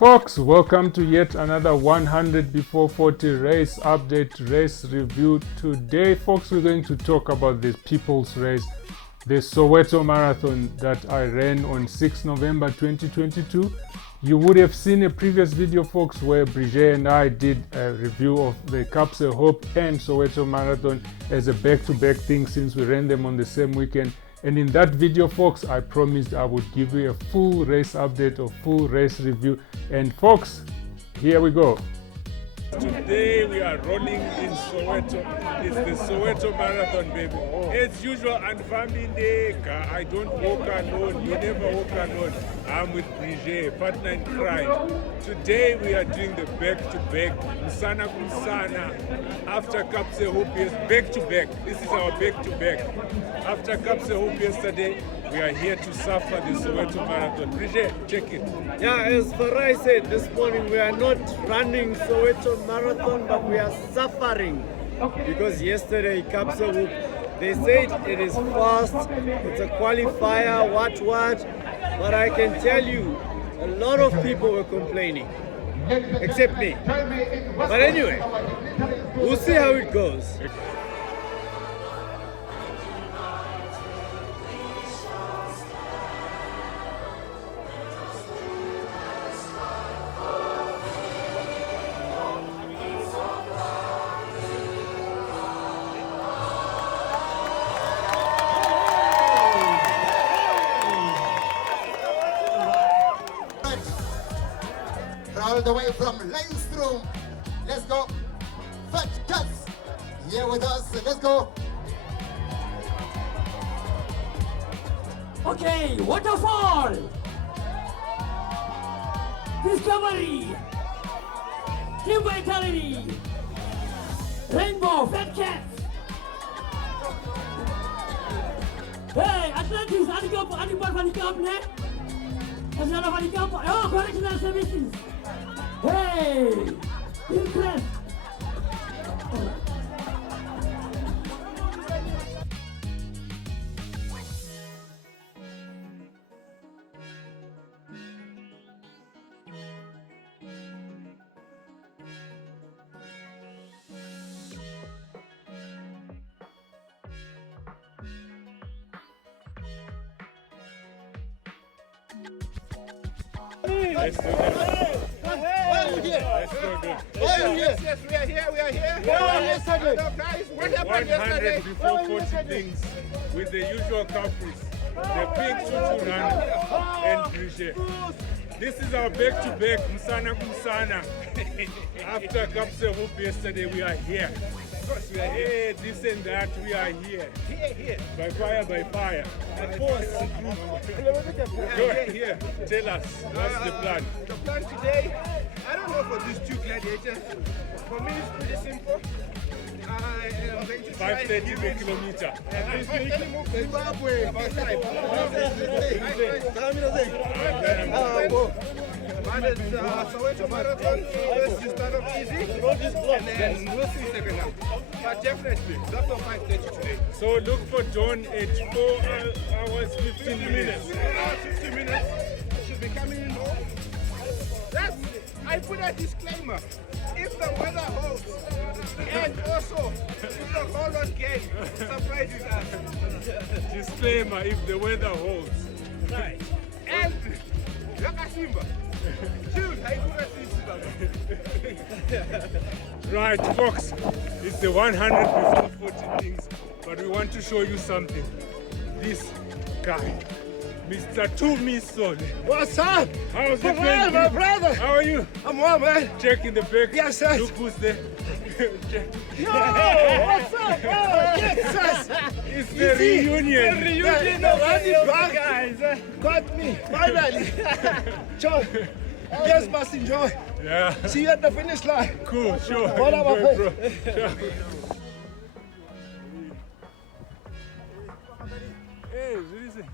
Folks, welcome to yet another 100 before 40 race update, race review. Today, folks, we're going to talk about the people's race, the Soweto Marathon that I ran on 6 November 2022. You would have seen a previous video, folks, where Bryge and I did a review of the Karp and Soweto Marathon as a back-to-back thing since we ran them on the same weekend. And in that video, folks, I promised I would give you a full race update, a full race review. And folks, here we go. Today we are rolling in Soweto. It's the Soweto Marathon, baby. As usual, I don't walk alone. You never walk alone. I'm with Bryge, partner in crime. Today we are doing the back-to-back, Musana Kumsana. After Karp back-to-back. This is our back-to-back. After Karp yesterday, we are here to suffer the Soweto Marathon. Bryge, check it. Yeah, as Farai said this morning, we are not running Soweto Marathon, but we are suffering. Because yesterday, Karp they said it is fast, it's a qualifier, what. But I can tell you, a lot of people were complaining, except me. But anyway, we'll see how it goes. All the way from Leinstrom. Let's go. Fat Cats here with us. Let's go. Okay, waterfall. Discovery. Team Vitality. Rainbow, Fat Cats. Hey, Atlantis, Anibal Vanicamp, ne? Azana Vanicamp. Oh, correctional services. Hey! Impressed! Let's do this. Let's go good. Yes, we are here. Hello, guys. What happened 100 yesterday? before 40 things with the usual culprits, the pink tutu run and Bryge. This is our back-to-back, Musana Kumsana. After Karp yesterday, we are here. Of course, we are here. Hey, this and that, we are here. Here. By fire, by fire. Of course. Good. Here, tell us, what's the plan? The plan today, I don't know for these two gladiators. For me, it's pretty simple. I am going to try 530 per kilometer. Zimbabwe, about 5. But it's Soweto Marathon, first you start off easy, and then we'll see second half. But definitely, that's for 5:30 today. So look for Dawn at 4 hours, 15 minutes. 50 minutes, should be coming in home. I put a disclaimer. If the weather holds, and also if the hold on game, surprises us. Disclaimer, if the weather holds. Right. And Yakasimba. Dude, I put a Right, folks, it's the 100 before 40 things, but we want to show you something. This guy, Mr. Tumi. What's up? How's it Well, going? my brother. How are you? I'm well, man. Check in the back. Yes, sir. Look who's there. Yo, what's up? Oh, yes, sir. It's the reunion. The reunion of running back, guys. Got me, finally. Joe, you guys must enjoy. Yeah. See you at the finish line. Cool, sure. What about Enjoy, bro. Sure. Hey, what is it?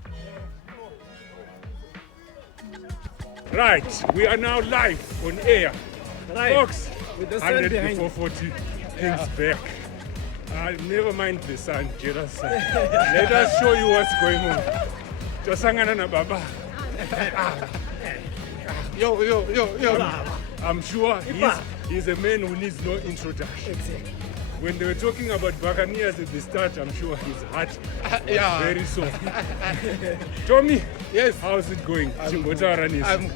Right, we are now live on air. Right. Folks, With the sun 100 behind before 40 things back. Never mind the sun, just let us show you what's going on. Tosangana na baba. Yo. I'm sure he's a man who needs no introduction. Exactly. When they were talking about Buccaneers at the start, I'm sure his heart was very soft. Tommy, Yes. how's it going? I'm good. Race. I'm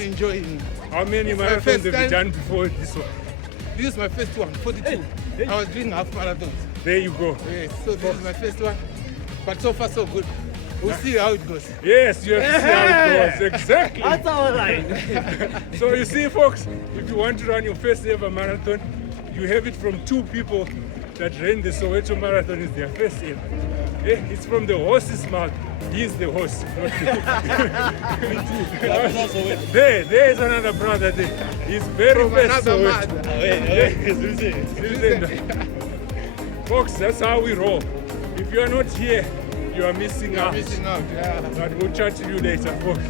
enjoying. How many my marathons first have you time. done before this one? This is my first one, 42. I was doing half marathons. There you go. Yes, so this is my first one. But so far so good. We'll see how it goes. Yes, you have to see how it goes. Exactly. That's our line. So you see, folks, if you want to run your first ever marathon, you have it from two people that ran the Soweto Marathon. It's their first ever. Yeah, it's from the horse's mouth. He's the horse. There is another brother there. He's very first Soweto. Yes. Folks, that's how we roll. If you are not here, you are missing out. Yeah. But we'll chat to you later, folks.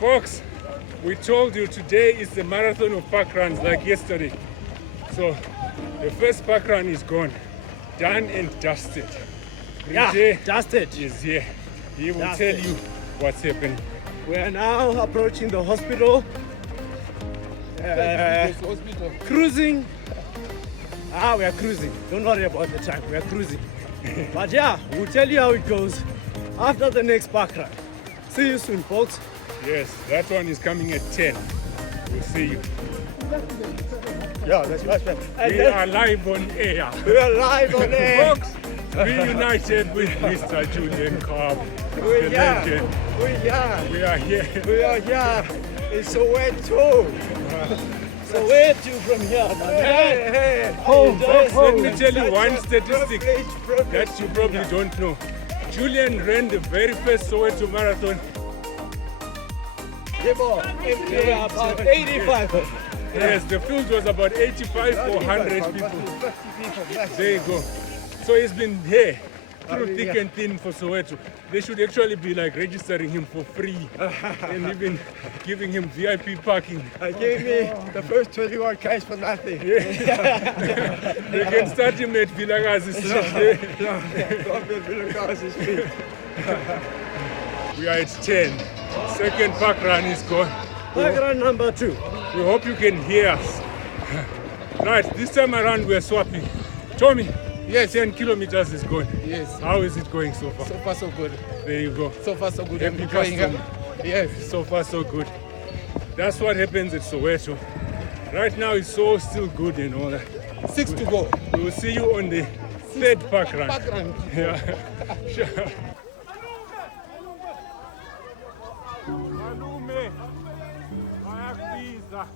Folks, we told you today is the marathon of park runs like yesterday. So the first park run is gone, done and dusted. Bryge Dusted. is here. He will Dusted. tell you what's happening. We are now approaching the hospital. Cruising. We are cruising. Don't worry about the time. We are cruising. But yeah, we'll tell you how it goes after the next park run. See you soon, folks. Yes, that one is coming at 10. We'll see you. Yeah, that's much better. We are live on air. We are live on air. Folks, reunited with Mr. Julian Karp. We the are. legend. We are. We are here. We are here in Soweto. Soweto from here, man. Hey. Home. Let me tell you one statistic that you probably don't know. Julian ran the very first Soweto Marathon. About 85. Yes, the field was about 85 or 100 people. There you go. So he's been here through thick and thin for Soweto. They should actually be like registering him for free and even giving him VIP parking. I gave me the first 21 cash for nothing. They can start him at Vilagazi Street. We are at 10. Second park run is gone. Park run number 2. We hope you can hear us. Right, this time around we are swapping. Tommy, Yes. 10 kilometers is gone. Yes. How is it going so far? So far so good. There you go. So far so good. I'm Happy enjoying it. customer. Yes. So far so good. That's what happens at Soweto. Right now it's so still good and all that. 6 to go. We will see you on the third park run. Park run. Yeah. Sure. Malume, bayakubiza.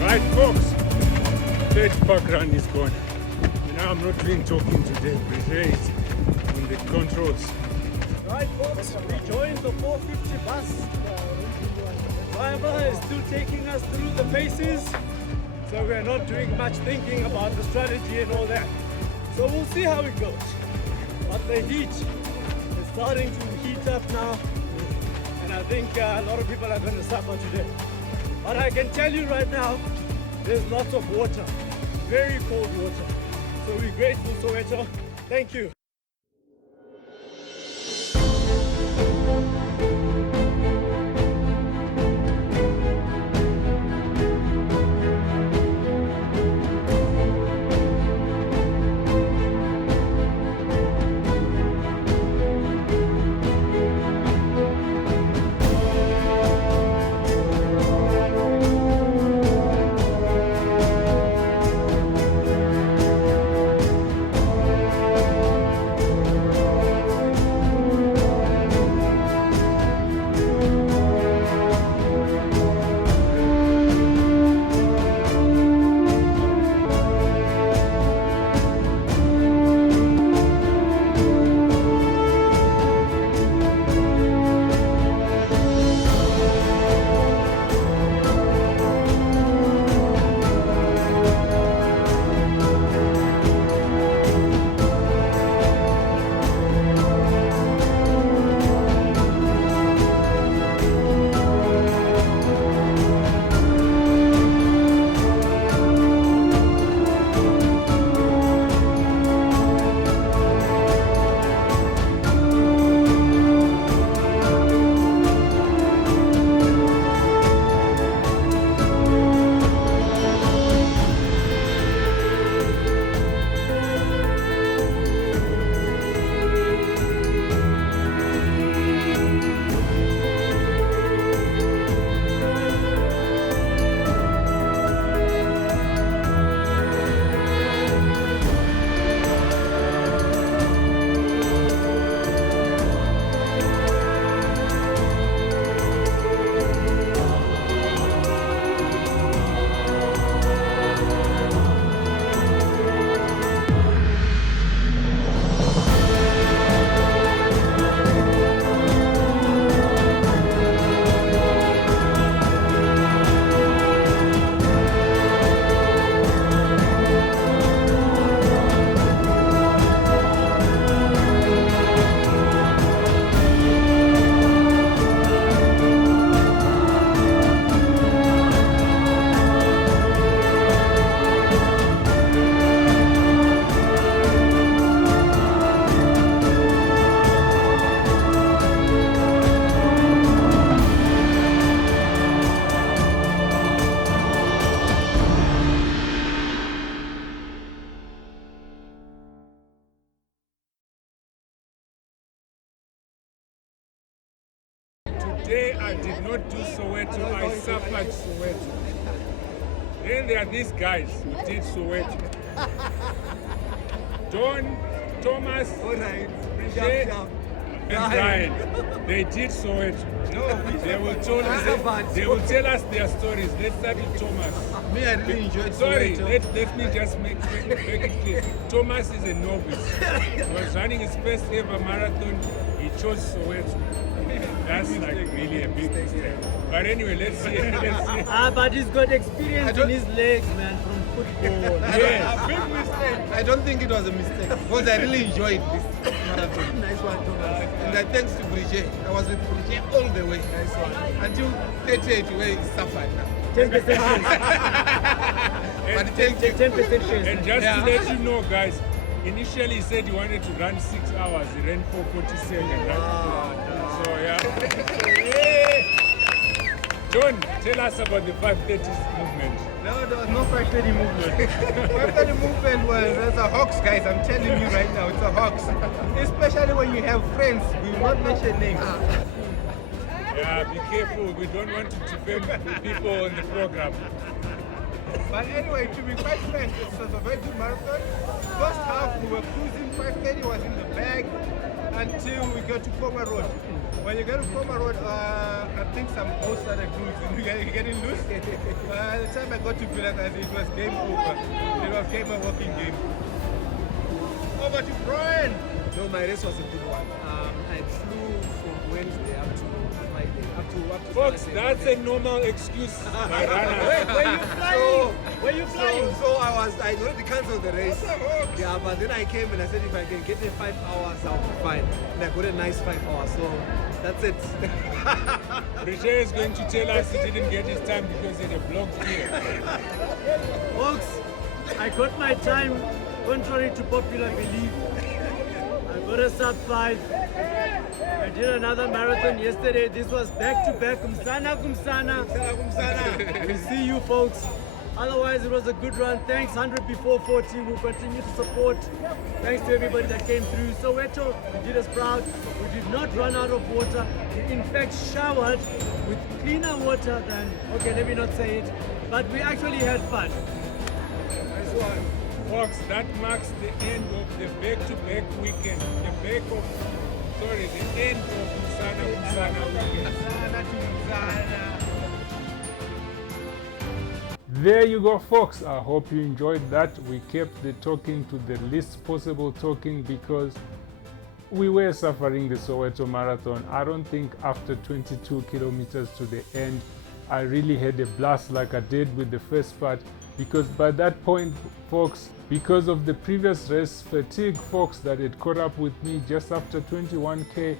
Right, folks, third park run is gone. Now I'm not doing talking today, Bryge is the controls. Right, folks, we joined the 450 bus. The driver is still taking us through the paces, so we're not doing much thinking about the strategy and all that. So we'll see how it goes. But the heat is starting to heat up now, and I think a lot of people are going to suffer today. But I can tell you right now, there's lots of water, very cold water. So we're grateful, Soweto. Thank you. Today I did not do Soweto, I suffered Soweto. Then there are these guys who did Soweto. John, Thomas, Bryge, and Brian. They did Soweto. They will tell us their stories. Let's start with Thomas. Me, I really enjoyed Sorry, Soweto. let me just make it clear. Thomas is a novice. He was running his first ever marathon. He chose Soweto. That's like really a big mistake. But anyway, let's see. But he's got experience in his legs, man, from football. Yeah. Big mistake. I don't think it was a mistake because I really enjoyed this marathon. Nice one, Thomas. And thanks to Bryge. I was with Bryge all the way. Nice one. Until 38 where he suffered. 10% chance. But thank you. 10% chance. And just to let you know, guys, initially he said he wanted to run 6 hours. He ran 4:47. So yeah. John, tell us about the 5:30 movement. No, there was no 5:30 movement. 5:30 movement was a hoax, guys. I'm telling you right now, it's a hoax. Especially when you have friends, we will not mention names. Yeah, be careful. We don't want to defame people on the program. But anyway, to be quite frank, it was a very good marathon. First half, we were cruising, 5:30 was in the bag until we got to Koma Road. When you get to Koma Road, I think some boats started cruising, getting loose. By the time I got to Vilaka, it was game over. It became a walking game. Over to Brian. No, my race was a good one. I flew from Wednesday up to Friday, up to Folks, Thursday. that's a normal excuse, my runner. Wait, were you flying? Were you flying? So I already cancelled the race. Yeah, but then I came and I said if I can get in 5 hours, I'll be fine. And I got a nice 5 hours, so that's it. Bryge is going to tell us he didn't get his time because he had a blocked ear. Folks, I got my time contrary to popular belief. I got a sub 5. I did another marathon yesterday. This was back to back. Kumsana, kumsana. We see you folks. Otherwise, it was a good run. Thanks, 100 before 40. We'll continue to support. Thanks to everybody that came through. Soweto did us proud. We did not run out of water. We in fact showered with cleaner water than, okay, let me not say it, but we actually had fun. Nice one. Folks, that marks the end of the back-to-back weekend. The end of Musana weekend. There you go, folks. I hope you enjoyed that. We kept the talking to the least possible talking because we were suffering the Soweto Marathon. I don't think after 22 kilometers to the end, I really had a blast like I did with the first part, because by that point, folks, because of the previous race fatigue, folks, that had caught up with me just after 21k,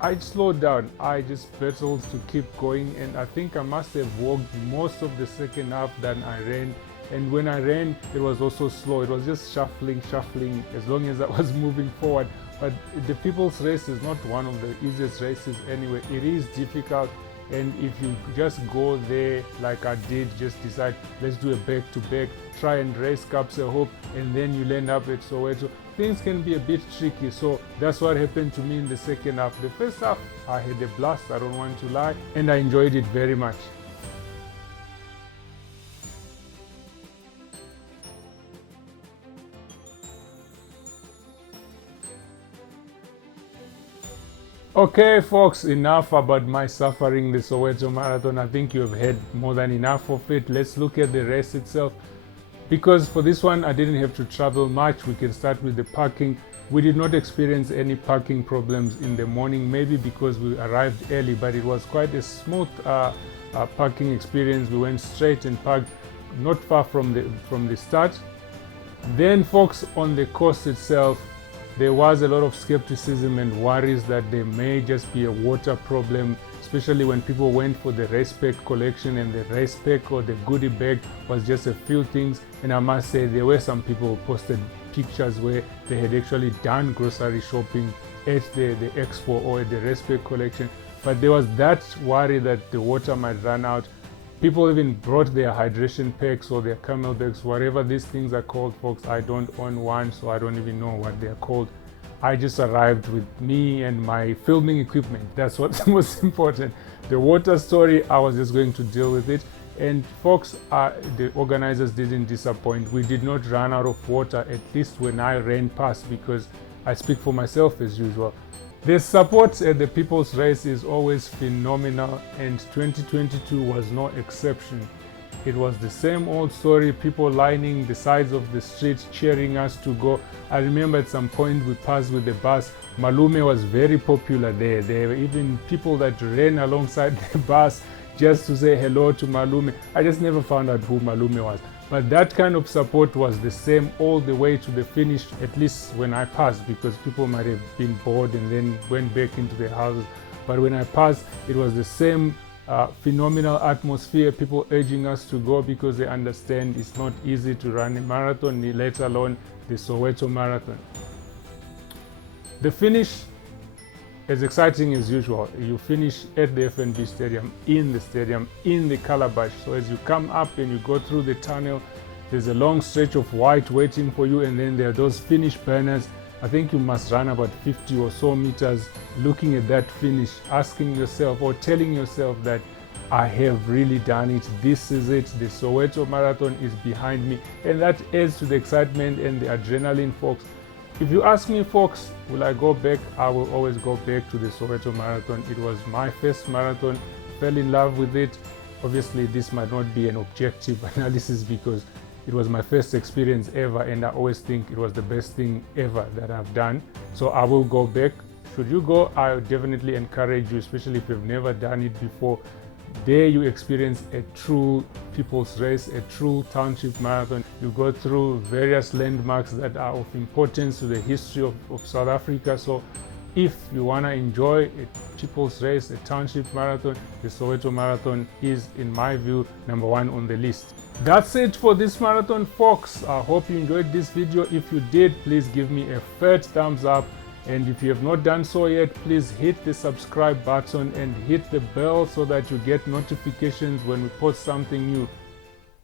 I slowed down. I just battled to keep going, and I think I must have walked most of the second half than I ran. And when I ran, it was also slow. It was just shuffling as long as I was moving forward. But the people's race is not one of the easiest races anyway. It is difficult, and if you just go there like I did, just decide let's do a back-to-back, try and race Karp, and then you'll end up at Soweto, things can be a bit tricky. So that's what happened to me in the second half. The first half, I had a blast, I don't want to lie, and I enjoyed it very much. Okay, folks, enough about my suffering the Soweto Marathon. I think you have had more than enough of it. Let's look at the race itself. Because for this one, I didn't have to travel much. We can start with the parking. We did not experience any parking problems in the morning, maybe because we arrived early, but it was quite a smooth parking experience. We went straight and parked not far from the start. Then, folks, on the course itself, there was a lot of skepticism and worries that there may just be a water problem, especially when people went for the race pack collection, and the race pack or the goodie bag was just a few things. And I must say, there were some people who posted pictures where they had actually done grocery shopping at the expo or at the race pack collection, but there was that worry that the water might run out. People even brought their hydration packs or their camel bags, whatever these things are called, folks. I don't own one, so I don't even know what they're called. I just arrived with me and my filming equipment. That's what's most important. The water story, I was just going to deal with it. And folks, the organizers didn't disappoint. We did not run out of water, at least when I ran past, because I speak for myself as usual. The support at the People's Race is always phenomenal, and 2022 was no exception. It was the same old story, people lining the sides of the street cheering us to go. I remember at some point we passed with the bus. Malume was very popular there. There were even people that ran alongside the bus just to say hello to Malume. I just never found out who Malume was. But that kind of support was the same all the way to the finish, at least when I passed, because people might have been bored and then went back into their houses. But when I passed, it was the same phenomenal atmosphere, people urging us to go because they understand it's not easy to run a marathon, let alone the Soweto Marathon. The finish, as exciting as usual. You finish at the FNB stadium, in the calabash. So as you come up and you go through the tunnel, there's a long stretch of white waiting for you, and then there are those finish banners. I think you must run about 50 or so meters looking at that finish, asking yourself or telling yourself that I have really done it. This is it. The Soweto Marathon is behind me. And that adds to the excitement and the adrenaline, folks. If you ask me, folks, will I go back? I will always go back to the Soweto Marathon. It was my first marathon, fell in love with it. Obviously, this might not be an objective analysis because It was my first experience ever, and I always think it was the best thing ever that I've done. So I will go back. Should you go, I would definitely encourage you, especially if you've never done it before. There you experience a true people's race, a true township marathon. You go through various landmarks that are of importance to the history of South Africa. So if you want to enjoy a people's race, a township marathon, the Soweto Marathon is, in my view, #1 on the list. That's it for this marathon, folks. I hope you enjoyed this video. If you did, please give me a fat thumbs up. And if you have not done so yet, please hit the subscribe button and hit the bell so that you get notifications when we post something new.